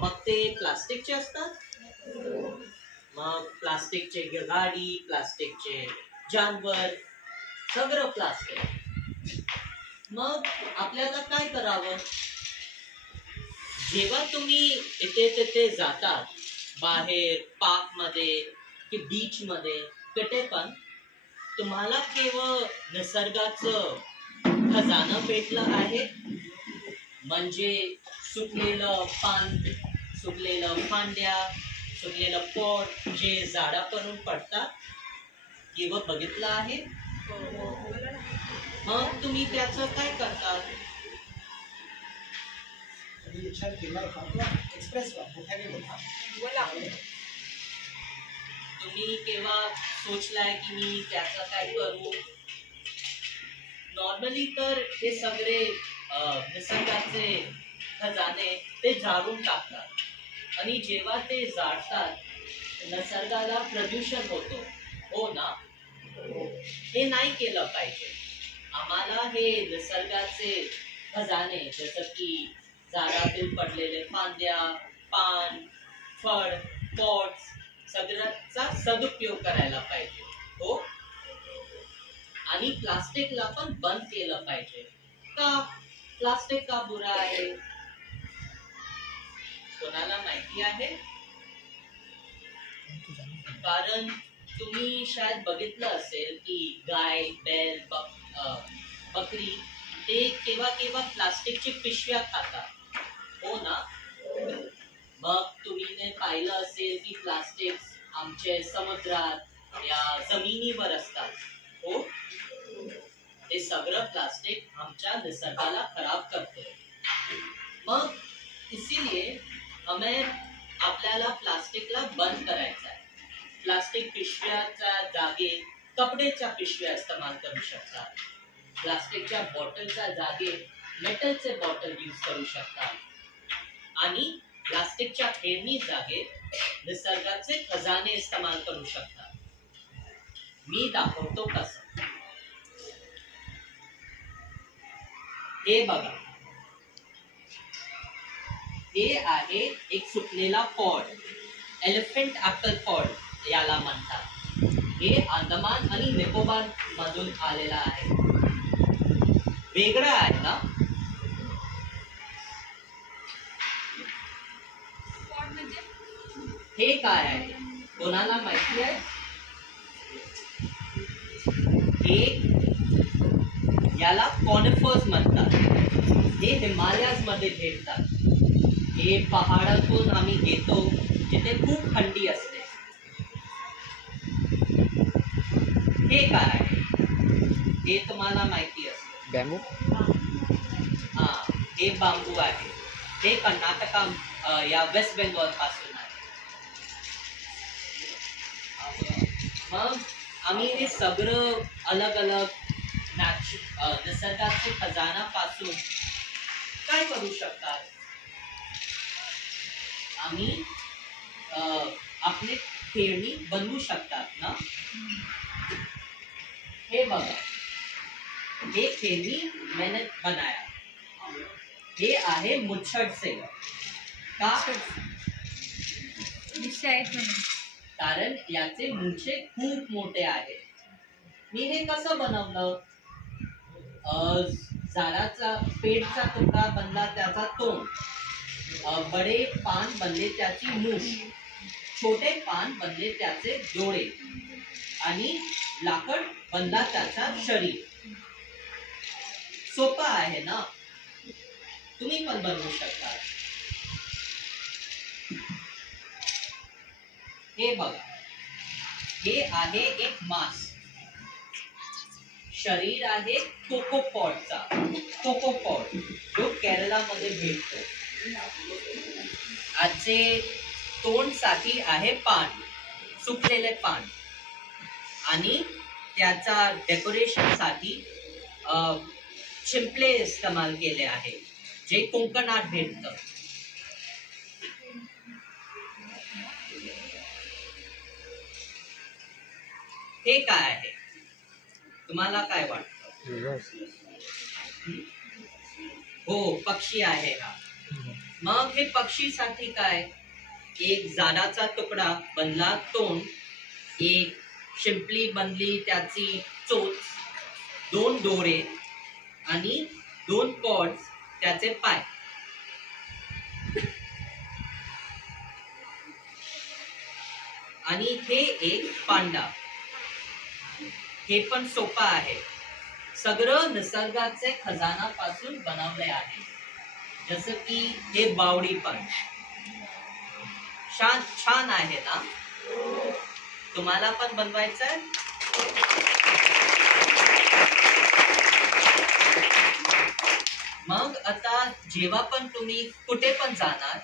मग ते प्लास्टिकचे असतात. मग प्लास्टिकचे गाडी, प्लास्टिकचे जानवर, सगळं प्लास्टिक. मग आपल्याला काय करावं? जेव्हा तुम्ही इथे तिथे जातात, बाहेर पार्क मध्ये की बीच मध्ये, कुठे पण तुम्हाला केवळ निसर्गाचं खजाना भेटलं आहे. म्हणजे सुकलेलं पान, सुकलेलं फांद्या, सुकलेलं पॉट जे झाडावरून पडतात, केवळ बघितलं आहे. मग तुम्ही त्याचं काय करतात? तुम्ही केव्हा सोचलाय की मी त्याचं काय करू? नॉर्मली तर हे सगळे निसर्गाचे खजाने ते झाडून टाकतात आणि जेव्हा ते जाळतात निसर्गाला प्रदूषण होतो, हो ना? हे नाही केलं पाहिजे. आम्हाला हे निसर्गाचे खजाने जसं की झाडातील पडलेले फांद्या, पान, फळ, पॉट्स सगळ्याचा सदुपयोग करायला पाहिजे, हो? आणि प्लास्टिकला पण बंद केलं पाहिजे. का? प्लास्टिक का बुरा आहे? कोणाला माहिती आहे? कारण तुम्ही शायद बघितलं असेल की गाय, बैल, बकरी ते केव्हा केव्हा प्लास्टिकची पिशव्या खातात, हो ना? मग तुम्ही पाहिलं असेल की प्लास्टिक आमच्या समुद्रात या जमिनीवर असतात, हो? ते सगळं प्लास्टिक आमच्या निसर्गाला खराब करते. मग इसीलिए आपल्याला प्लास्टिकला बंद करायचं आहे. प्लास्टिक पिशव्याच्या जागे कपड्याच्या पिशव्या इस्तेमाल करू शकतात. प्लास्टिकच्या बॉटलच्या जागे मेटलचे बॉटल यूज करू शकतात. आणि प्लास्टिकच्या खेळणी जागे निसर्गाचे खजाने इस्तेमाल करू शकतात. मी दाखवतो कसं. हे बघा, हे आहे एक सुकलेला पॉड, एलिफंट ऍपल पॉड याला म्हणतात. हे अंदमान आणि निकोबार मधून आलेला आहे. वेगळं आहे ना? हे काय आहे? कोणाला माहिती आहे? याला कॉनिफर्स म्हणतात. हे हिमालयाज मध्ये भेटतात. हे पहाडातून आम्ही घेतो जिथे खूप थंडी असते. हे काय आहे? हे तुम्हाला माहिती असते. बॅम्बू. हा, हे बांबू आहे. हे कर्नाटका या वेस्ट बेंगॉल पासून आहे. मग आम्ही हे सगळं अलग अलग निसर्गाचे खजानापासून काय करू शकतात? आम्ही आपले खेळणी बनवू शकतात ना? हे बघा, हे खेळणी मैंने बनाया. हे आहे मुच्छड से. का? कारण याचे मुछे खूप मोठे आहेत. मी हे कसं बनवलं? झाडाचा पेडचा तुकडा बनला त्याचा तोंड, बडे पान बनले त्याची मूठ, छोटे पान बनले त्याचे डोळे आणि लाकड बनला त्याचा शरीर. सोपा आहे ना? तुम्ही पण बनवू शकता. हे बघा, हे आहे एक मास्क. शरीर आहे कोकोपॉडचा. कोकोपॉड जो केरळामध्ये भेटतो. आजचे तोंडसाठी आहे पान, सुकलेले पान. आणि त्याचा डेकोरेशन साठी शिंपले इस्तेमाल केले आहे जे कोकणात भेटतं. हे काय आहे? तुम्हाला काय वाटतं? हो, पक्षी आहे हा. मग हे पक्षीसाठी काय, एक झाडाचा तुकडा बनला तोंड, एक शिंपली बनली त्याची चोच, 2 डोळे आणि 2 पॉड्स त्याचे पाय. आणि हे एक पांडा. हे पण सोपा आहे. सगळं निसर्गाचे खजानापासून बनवले आहे. जसं की हे बावडी पण छान छान आहे ना. तुम्हाला पण बनवायचं आहे. मग आता जेव्हा पण तुम्ही कुठे पण जाणार,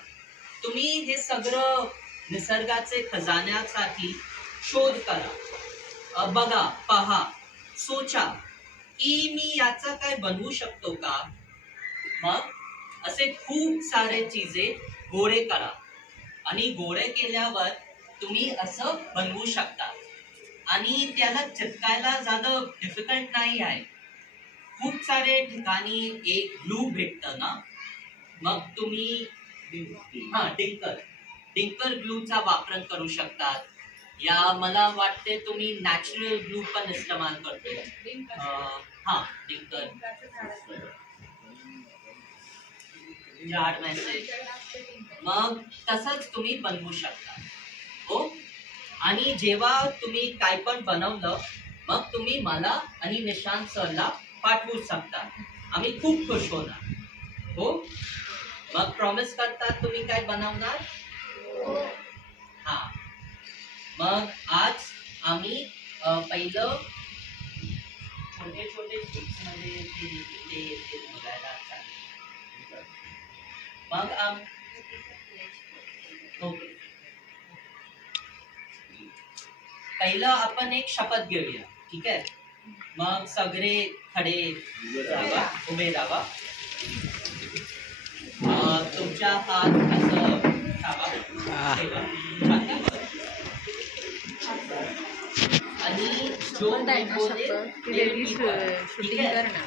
तुम्ही हे सगळं निसर्गाचे खजान्यासाठी शोध करा. बघा, पहा, सोचा की मी याचा काय बनवू शकतो का. मग असे खूप सारे चीजे गोळे करा आणि गोळे केल्यावर तुम्ही असं बनवू शकता. आणि त्याला चिपकायला ज्यादा डिफिकल्ट नाही आहे. खूप सारे ठिकाणी एक ग्लू भेटतं ना, मग तुम्ही डिंकर ग्लूचा वापर करू शकतात. या मला वाटते तुम्ही नॅचरल ग्लू पण इस्तेमाल करतो. डिंकर झाड मेसेज. मग तसंच तुम्ही बनवू शकता. हो. आणि जेव्हा तुम्ही काय पण बनवलं, मग तुम्ही मला आणि निशांत सरला पाठवू शकता. आम्ही खूप खुश होणार. हो. मग प्रॉमिस करता तुम्ही काय बनवणार. हा. मग आज आम्ही पहिलं छोटे छोटे चिप्स मध्ये ते बघायला चालू. मग ओके, पहिलं आपण एक शपथ घेऊया. ठीक आहे. मग सगळे खडे उभे राहा. तुमच्या हात असं ठेवा छातीवर. आणि जो शूटिंग कर ना.